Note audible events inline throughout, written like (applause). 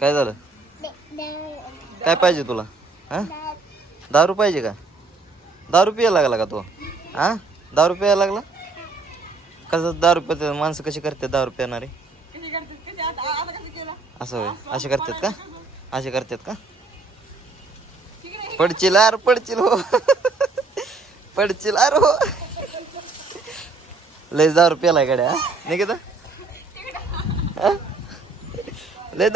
काय झालं? काय पाहिजे तुला? हा? दारू पाहिजे का? दारू प्यायला लागला का तो? हा? दारू प्यायला लागला? कसं दारू पिते? माणसं कशी करतात दारू पिणारे? असं होय. असे करतात का? असे करतात का? पडचिल आर पडचिल हो. पडचिल आर हो. लय दारू प्यालाय गड्या नाही का हा? लय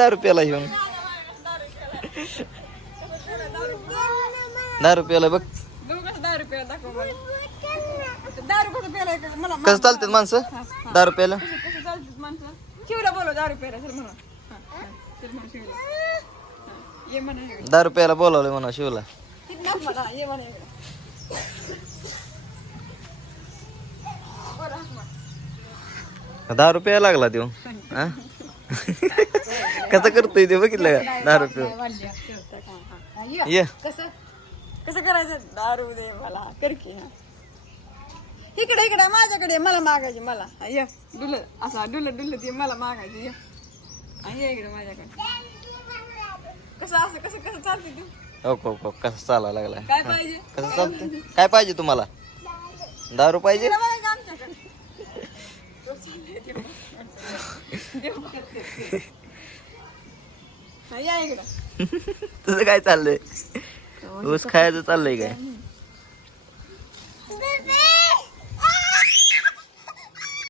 बघ. बघू दहा रुपये दाखव मला. दहा रुपये का? मला कसं चालतात माणसं? दहा रुपयाला हा, हा, हा. दारू प्यायला बोलावलं म्हणा शिवला. किती नाक मला ये म्हणा इकडे. बरं, हाक मार. दारू प्यायला लागला तो हा? (laughs) कसं करतोय ते बघितलं का? दारू पिऊ ये. कसं? कसं करायचं? दारू दे मला. कर की. इकडे इकडे. माझ्याकडे मला मागायची मला. ये. डुल. असा डुल डुल ते. मला मागायची ये. इकडे माझ्याकडे. कसं असं कसं कसं चालते तू? हो हो कसं चालायला लागला? काय पाहिजे? कसं चालतंय? काय पाहिजे तुम्हाला? दारू पाहिजे? (laughs) (laughs) तुझं काय चाललंय? ऊस खायचं चाललंय काय?